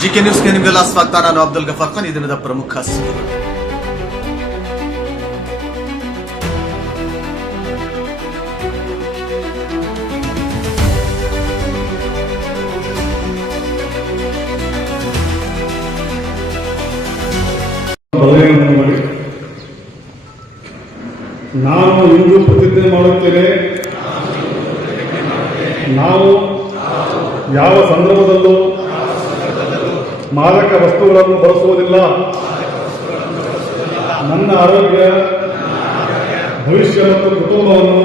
GK ನ್ಯೂಸ್ಗೆ ನಿಮಗೆಲ್ಲ ಸ್ವಾಗತ. ನಾನು ಅಬ್ದುಲ್ ಗಫಾರ್ ಖಾನ್. ಈ ದಿನದ ಪ್ರಮುಖ ಸುದ್ದಿಗಳು. ನಾವು ಇಂದು ಪ್ರತಿಜ್ಞೆ ಮಾಡುತ್ತೇನೆ ನಾವು ಯಾವ ಸಂದರ್ಭದಲ್ಲೂ ಮಾದಕ ವಸ್ತುಗಳನ್ನು ಬಳಸುವುದಿಲ್ಲ. ನನ್ನ ಆರೋಗ್ಯ, ಭವಿಷ್ಯ ಮತ್ತು ಕುಟುಂಬವನ್ನು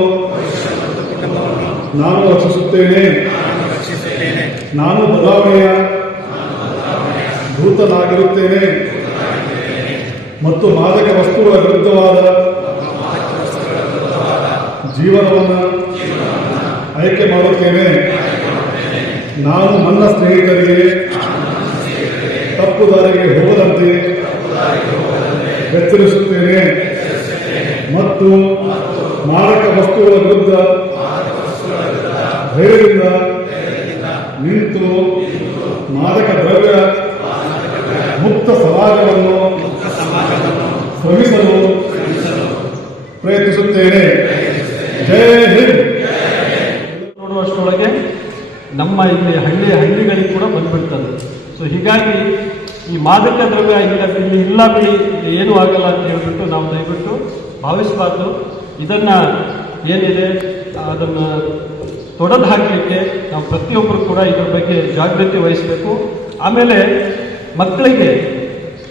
ನಾನು ರಕ್ಷಿಸುತ್ತೇನೆ. ನಾನು ಬದಲಾವಣೆಯ ಭೂತನಾಗಿರುತ್ತೇನೆ ಮತ್ತು ಮಾದಕ ವಸ್ತುಗಳ ವಿರುದ್ಧವಾದ ಜೀವನವನ್ನು ಆಯ್ಕೆ ಮಾಡುತ್ತೇನೆ. ನಾನು ನನ್ನ ಸ್ನೇಹಿತರಿಗೆ ತಪ್ಪು ದಾರಿಗೆ ಹೋಗದಂತೆ ಎಚ್ಚರಿಸುತ್ತೇನೆ ಮತ್ತು ಮಾದಕ ವಸ್ತುಗಳ ವಿರುದ್ಧ ಧೈರ್ಯದಿಂದ ನಿಂತು ಮಾದಕ ದ್ರವ್ಯ ಮುಕ್ತ ಸಮಾಜವನ್ನು ಶ್ರಮಿಸಲು ಪ್ರಯತ್ನಿಸುತ್ತೇನೆ ಜೈ ಹಿಂದ್ ನೋಡುವಷ್ಟರೊಳಗೆ ನಮ್ಮ ಇಲ್ಲಿ ಹಳ್ಳಿ ಹಳ್ಳಿಗಳಿಗೆ ಕೂಡ ಬಂದ್ಬಿಡ್ತದೆ ಸೊ ಹೀಗಾಗಿ ಈ ಮಾದಕ ದ್ರವ್ಯ ಇಲ್ಲ ಇಲ್ಲಿ ಬಿಡಿ ಏನೂ ಆಗಲ್ಲ ಅಂತ ಹೇಳ್ಬಿಟ್ಟು ನಾವು ದಯವಿಟ್ಟು ಭಾವಿಸಬಾರ್ದು. ಇದನ್ನ ಏನಿದೆ, ಅದನ್ನು ತೊಡೆದು ಹಾಕಲಿಕ್ಕೆ ನಾವು ಪ್ರತಿಯೊಬ್ಬರು ಕೂಡ ಇದ್ರ ಬಗ್ಗೆ ಜಾಗೃತಿ ವಹಿಸಬೇಕು. ಆಮೇಲೆ ಮಕ್ಕಳಿಗೆ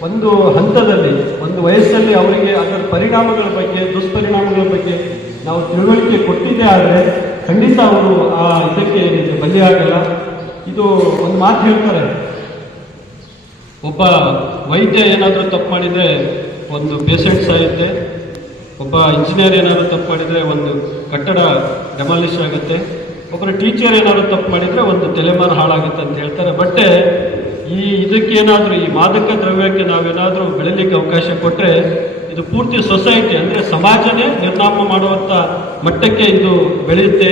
ಒಂದು ಹಂತದಲ್ಲಿ, ಒಂದು ವಯಸ್ಸಲ್ಲಿ ಅವರಿಗೆ ಅದರ ಪರಿಣಾಮಗಳ ಬಗ್ಗೆ, ದುಷ್ಪರಿಣಾಮಗಳ ಬಗ್ಗೆ ನಾವು ತಿಳುವಳಿಕೆ ಕೊಟ್ಟಿದ್ದೇ ಆದರೆ ಖಂಡಿತ ಅವರು ಆ ಇದಕ್ಕೆ ಬಲಿಯಾಗಲ್ಲ ಇದು ಒಂದು ಮಾತು ಹೇಳ್ತಾರೆ. ಒಬ್ಬ ವೈದ್ಯ ಏನಾದರೂ ತಪ್ಪು ಮಾಡಿದರೆ, ಒಂದು ಪೇಷಂಟ್ ಸಾಯುತ್ತೆ ಒಬ್ಬ ಇಂಜಿನಿಯರ್ ಏನಾದರೂ ತಪ್ಪು ಮಾಡಿದರೆ, ಒಂದು ಕಟ್ಟಡ ಡೆಮಾಲಿಷ್ ಆಗುತ್ತೆ. ಒಬ್ಬರ ಟೀಚರ್ ಏನಾದರೂ ತಪ್ಪು ಮಾಡಿದರೆ, ಒಂದು ತಲೆಮಾರು ಹಾಳಾಗುತ್ತೆ ಅಂತ ಹೇಳ್ತಾರೆ. ಬಟ್ ಈ ಇದಕ್ಕೇನಾದರೂ ಈ ಮಾದಕ ದ್ರವ್ಯಕ್ಕೆ ನಾವೇನಾದರೂ ಬೆಳಲಿಕ್ಕೆ ಅವಕಾಶ ಕೊಟ್ಟರೆ ಇದು ಪೂರ್ತಿ ಸೊಸೈಟಿ ಅಂದರೆ ಸಮಾಜನೇ ನಿರ್ನಾಮ ಮಾಡುವಂಥ ಮಟ್ಟಕ್ಕೆ ಇದು ಬೆಳೆಯುತ್ತೆ.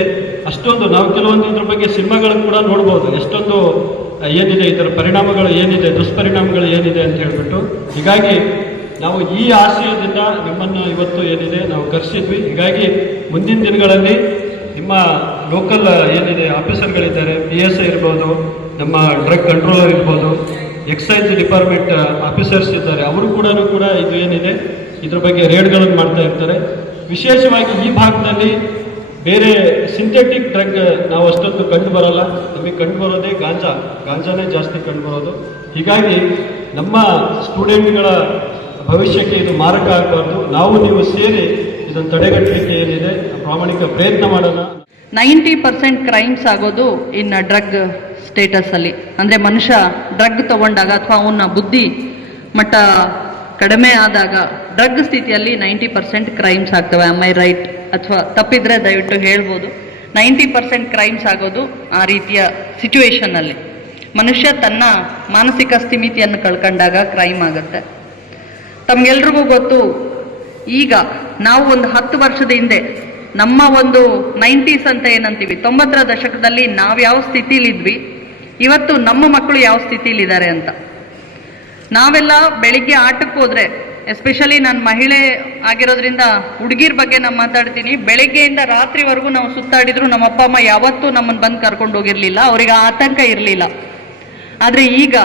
ಅಷ್ಟೊಂದು, ನಾವು ಕೆಲವೊಂದು ಇದ್ರ ಬಗ್ಗೆ ಸಿನಿಮಾಗಳನ್ನು ಕೂಡ ನೋಡ್ಬೋದು. ಎಷ್ಟೊಂದು ಏನಿದೆ ಇದರ ಪರಿಣಾಮಗಳು, ಏನಿದೆ ದುಷ್ಪರಿಣಾಮಗಳು, ಏನಿದೆ ಅಂತ ಹೇಳಿಬಿಟ್ಟು, ಹೀಗಾಗಿ ನಾವು ಈ ಆಶಯದಿಂದ ನಿಮ್ಮನ್ನು ಇವತ್ತು ಏನಿದೆ ನಾವು ಕರೆಸಿದ್ವಿ. ಹೀಗಾಗಿ ಮುಂದಿನ ದಿನಗಳಲ್ಲಿ ನಿಮ್ಮ ಲೋಕಲ್ ಏನಿದೆ ಆಫೀಸರ್ಗಳಿದ್ದಾರೆ ಪಿ ಎಸ್ ಐ ಇರ್ಬೋದು, ನಮ್ಮ ಡ್ರಗ್ ಕಂಟ್ರೋಲರ್ ಇರ್ಬೋದು ಎಕ್ಸೈಸ್ ಡಿಪಾರ್ಟ್ಮೆಂಟ್ ಆಫೀಸರ್ಸ್ ಇದ್ದಾರೆ, ಅವರು ಕೂಡ ಕೂಡ ಇದು ಏನಿದೆ, ಇದ್ರ ಬಗ್ಗೆ ರೇಡ್ಗಳನ್ನು ಮಾಡ್ತಾ ಇರ್ತಾರೆ. ವಿಶೇಷವಾಗಿ ಈ ಭಾಗದಲ್ಲಿ ಬೇರೆ ಸಿಂಥೆಟಿಕ್ ಡ್ರಗ್ ನಾವು ಅಷ್ಟೊಂದು ಕಂಡು ಬರಲ್ಲ. ನಮಗೆ ಕಂಡು ಬರೋದೇ ಗಾಂಜಾ. ಗಾಂಜಾನೇ ಜಾಸ್ತಿ ಕಂಡು ಬರೋದು. ಹೀಗಾಗಿ ನಮ್ಮ ಸ್ಟೂಡೆಂಟ್ಗಳ ಭವಿಷ್ಯಕ್ಕೆ ಇದು ಮಾರಕ ಆಗಬಾರ್ದು. ನಾವು ನೀವು ಸೇರಿ ಇದನ್ನು ತಡೆಗಟ್ಟಲಿಕ್ಕೆ ಏನಿದೆ, ಪ್ರಾಮಾಣಿಕ ಪ್ರಯತ್ನ ಮಾಡೋಣ. ನೈಂಟಿ ಪರ್ಸೆಂಟ್ ಕ್ರೈಮ್ಸ್ ಆಗೋದು ಇನ್ ಡ್ರಗ್ ಸ್ಟೇಟಸ್ ಅಲ್ಲಿ. ಅಂದ್ರೆ ಮನುಷ್ಯ ಡ್ರಗ್ ತಗೊಂಡಾಗ ಅಥವಾ ಅವನ ಬುದ್ಧಿ ಮಟ್ಟ ಕಡಿಮೆ ಆದಾಗ ಡ್ರಗ್ ಸ್ಥಿತಿಯಲ್ಲಿ ನೈಂಟಿ ಪರ್ಸೆಂಟ್ ಕ್ರೈಮ್ಸ್ ಆಗ್ತವೆ ಎಂ ಐ ರೈಟ್ ಅಥವಾ ತಪ್ಪಿದ್ರೆ ದಯವಿಟ್ಟು ಹೇಳ್ಬೋದು. ನೈಂಟಿ ಪರ್ಸೆಂಟ್ ಕ್ರೈಮ್ಸ್ ಆಗೋದು ಆ ರೀತಿಯ ಸಿಚುವೇಶನಲ್ಲಿ ಮನುಷ್ಯ ತನ್ನ ಮಾನಸಿಕ ಸ್ಥಿಮಿತಿಯನ್ನು ಕಳ್ಕೊಂಡಾಗ ಕ್ರೈಮ್ ಆಗುತ್ತೆ. ತಮ್ಗೆಲ್ರಿಗೂ ಗೊತ್ತು, ಈಗ ನಾವು ಒಂದು ಹತ್ತು ವರ್ಷದ ಹಿಂದೆ ನಮ್ಮ ಒಂದು ನೈಂಟೀಸ್ ಅಂತ ಏನಂತೀವಿ, ತೊಂಬತ್ತರ ದಶಕದಲ್ಲಿ ನಾವು ಯಾವ ಸ್ಥಿತಿಲಿದ್ವಿ ಇವತ್ತು ನಮ್ಮ ಮಕ್ಕಳು ಯಾವ ಸ್ಥಿತಿಲಿದ್ದಾರೆ ಅಂತ. ನಾವೆಲ್ಲ ಬೆಳಿಗ್ಗೆ ಆಟಕ್ಕೆ ಹೋದ್ರೆ ಎಸ್ಪೆಷಲಿ ನಾನು ಮಹಿಳೆ ಆಗಿರೋದ್ರಿಂದ ಹುಡುಗಿರ ಬಗ್ಗೆ ನಾನು ಮಾತಾಡ್ತೀನಿ. ಬೆಳಗ್ಗೆಯಿಂದ ರಾತ್ರಿವರೆಗೂ ನಾವು ಸುತ್ತಾಡಿದ್ರು ನಮ್ಮ ಅಪ್ಪ, ಅಮ್ಮ ಯಾವತ್ತೂ ನಮ್ಮನ್ನು ಬಂದು ಕರ್ಕೊಂಡು ಹೋಗಿರ್ಲಿಲ್ಲ. ಅವ್ರಿಗೆ ಆತಂಕ ಇರಲಿಲ್ಲ. ಆದರೆ ಈಗ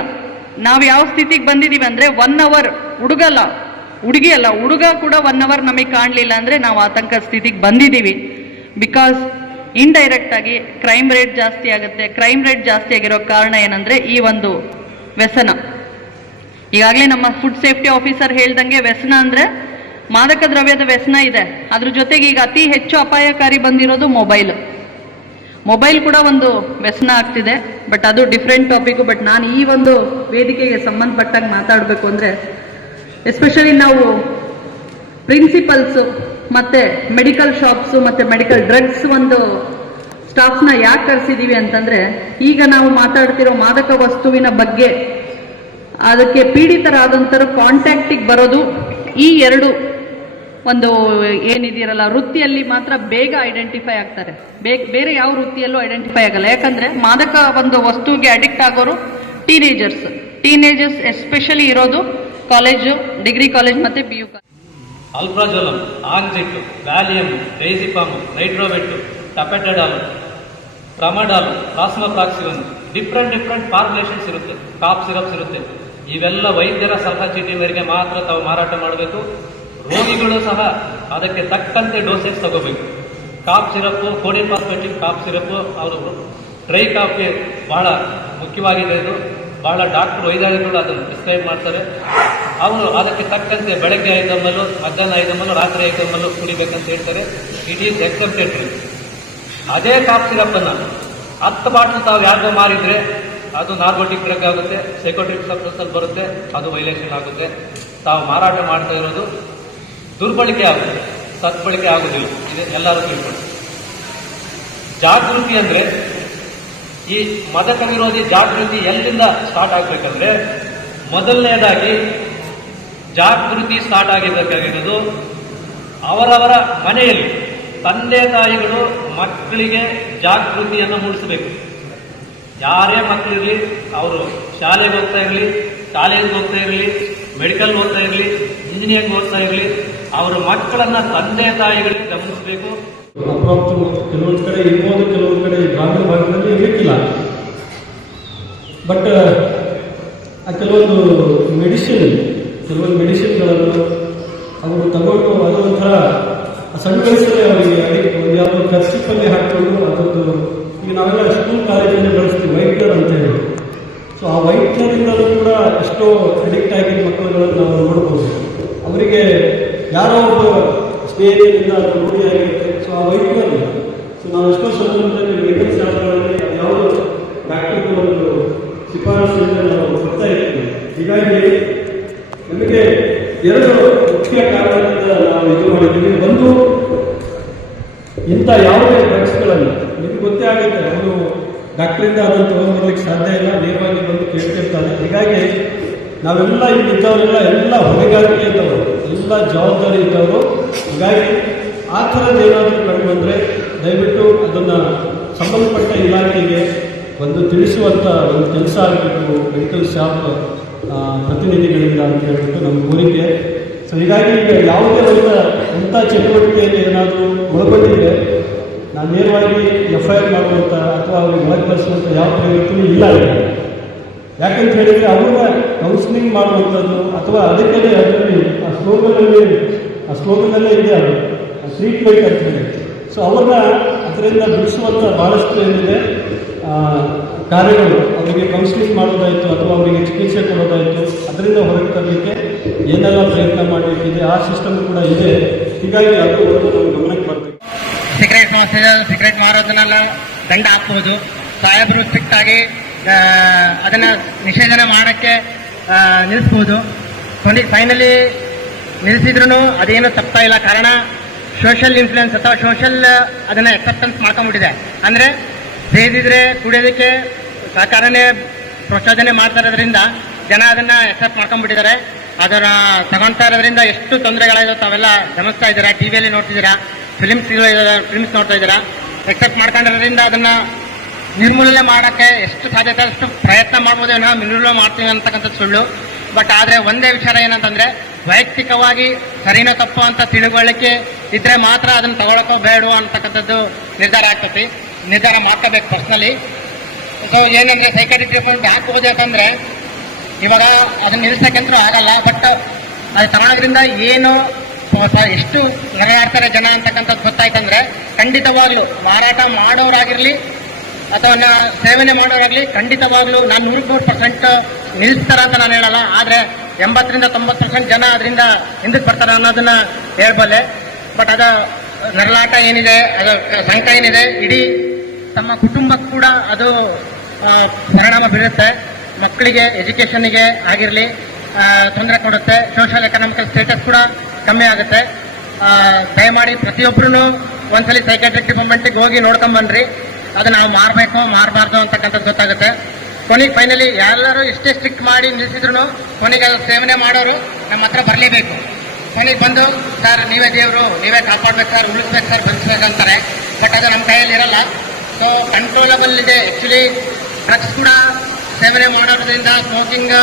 ನಾವು ಯಾವ ಸ್ಥಿತಿಗೆ ಬಂದಿದ್ದೀವಿ ಅಂದರೆ ಒನ್ ಅವರ್ ಹುಡುಗಲ್ಲ, ಹುಡುಗಿ ಅಲ್ಲ, ಹುಡುಗ ಕೂಡ ಒನ್ ಅವರ್ ನಮಗೆ ಕಾಣಲಿಲ್ಲ ಅಂದರೆ ನಾವು ಆತಂಕ ಸ್ಥಿತಿಗೆ ಬಂದಿದ್ದೀವಿ ಬಿಕಾಸ್ ಇಂಡೈರೆಕ್ಟ್ ಆಗಿ ಕ್ರೈಮ್ ರೇಟ್ ಜಾಸ್ತಿ ಆಗುತ್ತೆ. ಕ್ರೈಮ್ ರೇಟ್ ಜಾಸ್ತಿ ಆಗಿರೋ ಕಾರಣ ಏನಂದರೆ ಈ ಒಂದು ವ್ಯಸನ. ಈಗಾಗಲೇ ನಮ್ಮ ಫುಡ್ ಸೇಫ್ಟಿ ಆಫೀಸರ್ ಹೇಳ್ದಂಗೆ ವ್ಯಸನ ಅಂದ್ರೆ ಮಾದಕ ದ್ರವ್ಯದ ವ್ಯಸನ ಇದೆ. ಅದ್ರ ಜೊತೆಗೆ ಈಗ ಅತಿ ಹೆಚ್ಚು ಅಪಾಯಕಾರಿ ಬಂದಿರೋದು ಮೊಬೈಲ್ ಮೊಬೈಲ್ ಕೂಡ ಒಂದು ವ್ಯಸನ ಆಗ್ತಿದೆ ಬಟ್ ಅದು ಡಿಫ್ರೆಂಟ್ ಟಾಪಿಕ್ ಬಟ್ ನಾನು ಈ ಒಂದು ವೇದಿಕೆಗೆ ಸಂಬಂಧಪಟ್ಟಾಗ ಮಾತಾಡಬೇಕು ಅಂದರೆ ಎಸ್ಪೆಷಲಿ ನಾವು ಪ್ರಿನ್ಸಿಪಲ್ಸು ಮತ್ತು ಮೆಡಿಕಲ್ ಶಾಪ್ಸು ಮತ್ತು ಮೆಡಿಕಲ್ ಡ್ರಗ್ಸ್ ಒಂದು ಸ್ಟಾಫ್ನ ಯಾಕೆ ಕರೆಸಿದ್ದೀವಿ ಅಂತಂದರೆ ಈಗ ನಾವು ಮಾತಾಡ್ತಿರೋ ಮಾದಕ ವಸ್ತುವಿನ ಬಗ್ಗೆ ಅದಕ್ಕೆ ಪೀಡಿತರಾದಂಥರು ಕಾಂಟ್ಯಾಕ್ಟಿಗೆ ಬರೋದು ಈ ಎರಡು ಒಂದು ಏನಿದೆಯಲ್ಲ ವೃತ್ತಿಯಲ್ಲಿ ಮಾತ್ರ ಬೇಗ ಐಡೆಂಟಿಫೈ ಆಗ್ತಾರೆ. ಬೇರೆ ಯಾವ ವೃತ್ತಿಯಲ್ಲೂ ಐಡೆಂಟಿಫೈ ಆಗಲ್ಲ. ಯಾಕಂದ್ರೆ ಮಾದಕ ಒಂದು ವಸ್ತುವಿಗೆ ಅಡಿಕ್ಟ್ ಆಗೋರು ಟೀನೇಜರ್ಸ್ ಟೀನೇಜರ್ಸ್ ಎಸ್ಪೆಷಲಿ ಇರೋದು ಕಾಲೇಜು ಡಿಗ್ರಿ ಕಾಲೇಜ್ ಮತ್ತೆ P U alprazolam ಆಕ್ಸಿಟ್ Valium diazepam Nitravet tapentadol tramadol ಪ್ಲಾಸ್ಮೋಫ್ಲಾಕ್ಸಿವನ್ different different formulations ಇರುತ್ತೆ. ಕಾಪ್ ಸಿರಪ್ಸ್ ಇರುತ್ತೆ. ಇವೆಲ್ಲ ವೈದ್ಯರ ಸಲಹಾ ಚೀಟಿ ಮೇರೆಗೆ ಮಾತ್ರ ತಾವು ಮಾರಾಟ ಮಾಡಬೇಕು. ರೋಗಿಗಳು ಸಹ ಅದಕ್ಕೆ ತಕ್ಕಂತೆ ಡೋಸೇಜ್ ತಗೋಬೇಕು. Cough syrup, codeine cosmetic cough syrup, ಅವರು ಡ್ರೈ ಕಾಫ್ಗೆ ಬಹಳ ಮುಖ್ಯವಾಗಿದೆ ಇದು. ಬಹಳ ಡಾಕ್ಟರ್, ವೈದ್ಯರುಗಳು ಅದನ್ನು ಪ್ರಿಸ್ಕ್ರೈಬ್ ಮಾಡ್ತಾರೆ. ಅವರು ಅದಕ್ಕೆ ತಕ್ಕಂತೆ ಬೆಳಗ್ಗೆ ಐದು ಎಮ್ಮಲು ಮಧ್ಯಾಹ್ನ ಐದು ಎಮ್ಮಲು ರಾತ್ರಿ ಐದು ಕುಡಿಬೇಕಂತ ಹೇಳ್ತಾರೆ. ಇಟ್ ಈಸ್ ಎಕ್ಸೆಪ್ಟೆಡ್ ಅದೇ ಕಾಫ್ ಸಿರಪ್ ಅನ್ನ ಹತ್ತು ಬಾಟ್ಲು ತಾವು ಯಾರಿಗೋ ಮಾರಿದ್ರೆ ಅದು ನಾರ್ಕೋಟಿಕ್ ಡ್ರಗ್ ಆಗುತ್ತೆ ಸೈಕೋಟಿಕ್ ಅಲ್ಲಿ ಬರುತ್ತೆ, ಅದು ವೈಲೇಷನ್ ಆಗುತ್ತೆ. ತಾವು ಮಾರಾಟ ಮಾಡ್ತಾ ಇರೋದು ದುರ್ಬಳಕೆ ಆಗುತ್ತೆ, ಸದ್ಬಳಕೆ ಆಗುದಿಲ್ಲ. ಇದು ಎಲ್ಲರೂ ತಿಳ್ಕೊಂಡು ಜಾಗೃತಿ ಅಂದ್ರೆ, ಈ ಮದಕ ವಿರೋಧಿ ಜಾಗೃತಿ ಎಲ್ಲಿಂದ ಸ್ಟಾರ್ಟ್ ಆಗ್ಬೇಕಂದ್ರೆ, ಮೊದಲನೇದಾಗಿ ಜಾಗೃತಿ ಸ್ಟಾರ್ಟ್ ಆಗಿರಬೇಕಾಗಿರೋದು ಅವರವರ ಮನೆಯಲ್ಲಿ, ತಂದೆ ತಾಯಿಗಳು ಮಕ್ಕಳಿಗೆ ಜಾಗೃತಿಯನ್ನು ಮೂಡಿಸಬೇಕು. ಯಾರೇ ಮಕ್ಕಳಿರಲಿ ಅವರು ಶಾಲೆಗೆ ಹೋಗ್ತಾ ಇರಲಿ, ಕಾಲೇಜ್ಗೆ ಹೋಗ್ತಾ ಇರಲಿ ಮೆಡಿಕಲ್ ಓದ್ತಾ ಇರಲಿ ಇಂಜಿನಿಯರಿಂಗ್ ಓದ್ತಾ ಇರಲಿ, ಅವರ ಮಕ್ಕಳನ್ನ ತಂದೆ ತಾಯಿಗಳಿಗೆ ಗಮನಿಸಬೇಕು. ಕೆಲವೊಂದು ಕಡೆ ಇರ್ಬೋದು, ಕೆಲವೊಂದು ಕಡೆ ಗ್ರಾಮೀಣ ಭಾಗದಲ್ಲಿ ಇರಲಿಕ್ಕಿಲ್ಲ. ಬಟ್ ಆ ಕೆಲವೊಂದು ಮೆಡಿಸಿನ್ ಕೆಲವೊಂದು ಮೆಡಿಸಿನ್ಗಳನ್ನು ಅವರು ತಗೊಂಡು ಅದೊಂಥರ ಸಣ್ಣ ವಯಸ್ಸಲ್ಲಿ ಅವರಿಗೆ ಯಾವುದೋ ಕರ್ಸಿಪಲ್ಲಿ ಹಾಕ್ಕೊಂಡು ಅದೊಂದು ಈಗ ನಾವೆಲ್ಲ ಸ್ಕೂಲ್ ಕಾಲೇಜಲ್ಲಿ ಬಳಸ್ತೀವಿ ವೈಟ್ನರ್ ಅಂತ ಹೇಳಿ. ಸೊ ಆ ವೈಟ್ನರಿಂದಲೂ ಕೂಡ ಎಷ್ಟೋ ಅಡಿಕ್ಟ್ ಆಗಿದ್ದ ಮಕ್ಕಳುಗಳನ್ನು ನಾವು ನೋಡ್ಬೋದು. ಅವರಿಗೆ ಯಾರೋ ಒಬ್ಬ ಸ್ನೇಹಿತರಿಂದ ರೂಢಿ ಆಗಿರುತ್ತೆ ಸೊ ಆ ವೈಟ್ನರ್ ಸೊ ನಾವು ಎಷ್ಟೋ ಸಂದರ್ಭದಲ್ಲಿ ಮೆಡಿಕಲ್ ಶಾಸ್ತ್ರಗಳಲ್ಲಿ ಯಾವ ಡಾಕ್ಟರ್ ಒಂದು ಶಿಫಾರಸಿಂದ ನಾವು ಬರ್ತಾ ಇರ್ತೀವಿ. ಹೀಗಾಗಿ, ನಮಗೆ ಎರಡು ಇಂಥ ಯಾವುದೇ ಡ್ರಗ್ಸ್ಗಳಲ್ಲಿ ನಿಮ್ಗೆ ಗೊತ್ತೇ ಆಗುತ್ತೆ, ಅವನು ಡಾಕ್ಟ್ರಿಂದ ಅದನ್ನು ತಗೊಂಡ್ಬರ್ಲಿಕ್ಕೆ ಸಾಧ್ಯ ಇಲ್ಲ, ನೇರವಾಗಿ ಬಂದು ಕೇಳ್ತಿರ್ತಾನೆ. ಹೀಗಾಗಿ ನಾವೆಲ್ಲ ಇಲ್ಲಿ ಇದ್ದವರೆಲ್ಲ ಎಲ್ಲ ಹೊಣೆಗಾರಿಕೆ ಇದ್ದವರು, ಎಲ್ಲ ಜವಾಬ್ದಾರಿ ಇದ್ದವರು. ಹೀಗಾಗಿ ಆ ಥರದ ಏನಾದರೂ ಕಂಡು ಬಂದರೆ ದಯವಿಟ್ಟು ಅದನ್ನು ಸಂಬಂಧಪಟ್ಟ ಇಲಾಖೆಗೆ ಒಂದು ತಿಳಿಸುವಂಥ ಒಂದು ಕೆಲಸ ಆಗಬೇಕು ಮೆಡಿಕಲ್ ಶಾಪ್ ಪ್ರತಿನಿಧಿಗಳಿಂದ ಅಂತ ಹೇಳ್ಬಿಟ್ಟು ನಮ್ಮ ಕೋರಿಕೆ ಸೊ ಹೀಗಾಗಿ ಈಗ ಯಾವುದೇ ಒಂದು ಅಂಥ ಚಟುವಟಿಕೆಯಲ್ಲಿ ಏನಾದರೂ ಒಳಗೊಂಡಿದೆ ನಾನು ನೇರವಾಗಿ ಎಫ್ ಐ ಆರ್ ಮಾಡುವಂಥ ಅಥವಾ ಅವ್ರಿಗೆ ಒಳಗೆ ಕಳಿಸುವಂಥ ಯಾವ ಪ್ರಯತ್ನ ಇಲ್ಲ. ಯಾಕಂತ ಹೇಳಿದರೆ ಅವ್ರನ್ನ ಕೌನ್ಸಿಲಿಂಗ್ ಮಾಡುವಂಥದ್ದು ಅಥವಾ ಅದಕ್ಕೆ ಅದರಲ್ಲಿ ಆ ಸ್ಲೋಗನಲ್ಲಿ ಆ ಸ್ಲೋಗನಲ್ಲೇ ಇದೆ ಅದು. ಟ್ರೀಟ್ಮೆಂಟ್ ಅಂತ ಹೇಳಿ ಸೊ ಅವ್ರನ್ನ ಅದರಿಂದ ಬಿಡಿಸುವಂಥ ಭಾಳಷ್ಟು ಏನಿದೆ ಕಾರ್ಯಗಳು. ಅವರಿಗೆ ಕೌನ್ಸಿಲಿಂಗ್ ಮಾಡೋದಾಯಿತು ಅಥವಾ ಅವರಿಗೆ ಚಿಕಿತ್ಸೆ ಕೊಡೋದಾಯಿತು. ಅದರಿಂದ ಹೊರಗೆ ತರಲಿಕ್ಕೆ ಏನೆಲ್ಲ ಪ್ರಯತ್ನ ಮಾಡಬೇಕಿದೆ, ಆ ಸಿಸ್ಟಮ್ ಕೂಡ ಇದೆ. ಹೀಗಾಗಿ ಅದು ಗಮನಕ್ಕೆ ಬರ್ಬೇಕು. ಸಿಗರೇಟ್ ಮಾರ್ಸಿದ ಸಿಗರೇಟ್ ಮಾರೋದನ್ನೆಲ್ಲ ದಂಡ ಹಾಕ್ಬೋದು. ಸಾಹೇಬರು ಸ್ಟ್ರಿಕ್ಟ್ ಆಗಿ ಅದನ್ನ ನಿಷೇಧನ ಮಾಡಕ್ಕೆ ನಿಲ್ಲಿಸಬಹುದು ನಿಲ್ಲಿಸ್ಬೋದು. ಕೊನೆಗೆ ಫೈನಲಿ ನಿಲ್ಲಿಸಿದ್ರು ಅದೇನು ತಪ್ತಾ ಇಲ್ಲ. ಕಾರಣ ಸೋಷಿಯಲ್ ಇನ್ಫ್ಲುಯೆನ್ಸ್ ಅಥವಾ ಸೋಷಿಯಲ್ ಅದನ್ನ ಅಕ್ಸೆಪ್ಟೆನ್ಸ್ ಮಾಡ್ಕೊಂಡ್ಬಿಟ್ಟಿದೆ. ಅಂದ್ರೆ ಸೇದಿದ್ರೆ ಕುಡಿಯೋದಕ್ಕೆ ಸರ್ಕಾರನೇ ಪ್ರೋತ್ಸಾಹನೆ ಮಾಡ್ತಾ ಇರೋದ್ರಿಂದ ಜನ ಅದನ್ನ ಅಕ್ಸೆಪ್ಟ್ ಮಾಡ್ಕೊಂಡ್ಬಿಟ್ಟಿದ್ದಾರೆ. ಅದನ್ನ ತಗೊಂತಾ ಇರೋದ್ರಿಂದ ಎಷ್ಟು ತೊಂದರೆಗಳಾಗಿದೆ ತಾವೆಲ್ಲ ಗಮನಿಸ್ತಾ ಇದ್ದೀರಾ? ಟಿವಿಯಲ್ಲಿ ನೋಡ್ತಿದ್ದೀರಾ? ಫಿಲಿಮ್ಸ್ ಫಿಲ್ಮ್ಸ್ ನೋಡ್ತಾ ಇದ್ದೀರಾ? ಎಕ್ಸೆಪ್ಟ್ ಮಾಡ್ಕೊಂಡಿರೋದ್ರಿಂದ ಅದನ್ನ ನಿರ್ಮೂಲನೆ ಮಾಡೋಕ್ಕೆ ಎಷ್ಟು ಸಾಧ್ಯತೆ ಅಷ್ಟು ಪ್ರಯತ್ನ ಮಾಡ್ಬೋದು ನಾವು ನಿರ್ಮೂಲನೆ ಮಾಡ್ತೀವಿ ಅಂತಕ್ಕಂಥದ್ದು ಸುಳ್ಳು. ಬಟ್ ಆದರೆ ಒಂದೇ ವಿಚಾರ ಏನಂತಂದ್ರೆ, ವೈಯಕ್ತಿಕವಾಗಿ ಸರಿನೋ ತಪ್ಪು ಅಂತ ತಿಳುವಳಿಕೆ ಇದ್ರೆ ಮಾತ್ರ ಅದನ್ನ ತಗೊಳಕೋ ಬೇಡ ಅಂತಕ್ಕಂಥದ್ದು ನಿರ್ಧಾರ ಆಗ್ತೈತಿ. ನಿರ್ಧಾರ ಮಾಡ್ಕೋಬೇಕು ಪರ್ಸ್ನಲಿ ಸೊ ಏನಂದ್ರೆ ಸೈಕಾಟಿಕ್ ಟ್ರೀಟ್ಮೆಂಟ್ ಹಾಕ್ಬೋದು ಯಾಕಂದ್ರೆ ಇವಾಗ ಅದನ್ನ ನಿಲ್ಲಿಸಕ್ಕಂತೂ ಆಗಲ್ಲ ಬಟ್ ಅದು ತಗೊಳೋದ್ರಿಂದ ಏನು ಎಷ್ಟು ನೆರೆಯಾಡ್ತಾರೆ ಜನ ಅಂತಕ್ಕಂಥದ್ದು ಗೊತ್ತಾಯ್ತಂದ್ರೆ ಖಂಡಿತವಾಗ್ಲೂ ಮಾರಾಟ ಮಾಡೋರಾಗಿರ್ಲಿ ಅಥವಾ ನಾ- ಸೇವನೆ ಮಾಡೋರಾಗ್ಲಿ ಖಂಡಿತವಾಗ್ಲೂ ನಾನು ನೂರಕ್ಕೆ ನೂರು ಪರ್ಸೆಂಟ್ ನಿಲ್ಲಿಸ್ತಾರ ಅಂತ ನಾನು ಹೇಳಲ್ಲ, ಆದ್ರೆ ಎಂಬತ್ತರಿಂದ ತೊಂಬತ್ತು ಪರ್ಸೆಂಟ್ ಜನ ಅದರಿಂದ ಹಿಂದಕ್ಕೆ ಬರ್ತಾರೆ ಅನ್ನೋದನ್ನ ಹೇಳ್ಬಲ್ಲೆ. ಬಟ್ ಅದ ನರಳಾಟ ಏನಿದೆ, ಅದು ಸಂಕ ಏನಿದೆ, ಇಡೀ ತಮ್ಮ ಕುಟುಂಬಕ್ಕೆ ಕೂಡ ಅದು ಪರಿಣಾಮ ಬೀರುತ್ತೆ. ಮಕ್ಕಳಿಗೆ ಎಜುಕೇಷನ್ಗೆ ಆಗಿರಲಿ ತೊಂದರೆ ಕೊಡುತ್ತೆ ಸೋಷಿಯಲ್ ಎಕನಾಮಿಕಲ್ ಸ್ಟೇಟಸ್ ಕೂಡ ಕಮ್ಮಿ ಆಗುತ್ತೆ. ದಯಮಾಡಿ ಪ್ರತಿಯೊಬ್ಬರೂ ಒಂದ್ಸಲಿ ಸೈಕಾಟ್ರಿಕ್ ಡಿಪಾರ್ಟ್ಮೆಂಟ್ಗೆ ಹೋಗಿ ನೋಡ್ಕೊಂಬನ್ರಿ. ಅದು ನಾವು ಮಾರಬೇಕು, ಮಾರಬಾರ್ದು ಅಂತಕ್ಕಂಥದ್ದು ಗೊತ್ತಾಗುತ್ತೆ. ಕೊನೆಗೆ ಫೈನಲಿ ಎಲ್ಲರೂ ಇಷ್ಟೇ ಸ್ಟ್ರಿಕ್ಟ್ ಮಾಡಿ ನಿಲ್ಲಿಸಿದ್ರು ಕೊನೆಗೆ ಸೇವನೆ ಮಾಡೋರು ನಮ್ಮ ಹತ್ರ ಬರಲೇಬೇಕು. ಕೊನೆಗೆ ಬಂದು, ಸರ್, ನೀವೇ ದೇವರು, ನೀವೇ ಕಾಪಾಡ್ಬೇಕು ಸರ್, ಉಳಿಸ್ಬೇಕು ಸರ್ ಬಂದಿಸ್ಬೇಕು ಅಂತಾರೆ. ಬಟ್ ಅದು ನಮ್ಮ ಕೈಯಲ್ಲಿ ಇರಲ್ಲ ಸೊ ಕಂಟ್ರೋಲಬಲ್ ಇದೆ. ಆ್ಯಕ್ಚುಲಿ ಡ್ರಗ್ಸ್ ಕೂಡ ಸೇವನೆ ಮಾಡೋದ್ರಿಂದ ಸ್ಮೋಕಿಂಗ್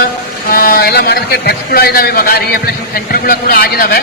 ಎಲ್ಲ ಮಾಡೋದಕ್ಕೆ ಡ್ರಗ್ಸ್ಗಳು ಇದಾವೆ. ಇವಾಗ ರಿಹೆಬಿಲೇಷನ್ ಸೆಂಟರ್ಗಳು ಕೂಡ ಆಗಿದಾವೆ.